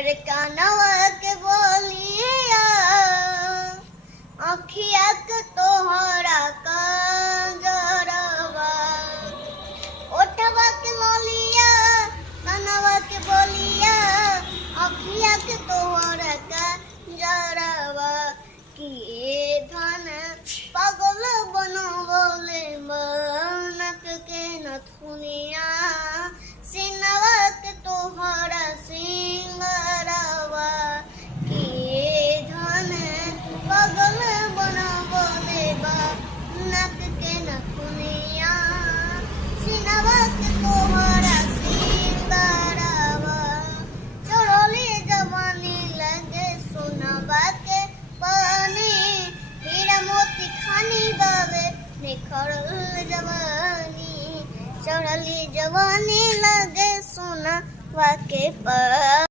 अरे कानवा के बोलिया अखिया के तोहरा कंजरवा ओठवा के बोलिया कानवा के बोलिया अखिया के तोहरा कंजरवा किए धन पागल बनवले मनक के नथुनिया सिनवा के तोहरा सिंगरवा किए धन पागल बनवले मनक के नथुनिया सिनवा के तोहरा सिंगरवा चढ़ोली जवानी लगे सोनवा के पानी हीरा मोती खानी बावे निखरल जवानी चढ़ली जवानी लगे सोना वाके पर।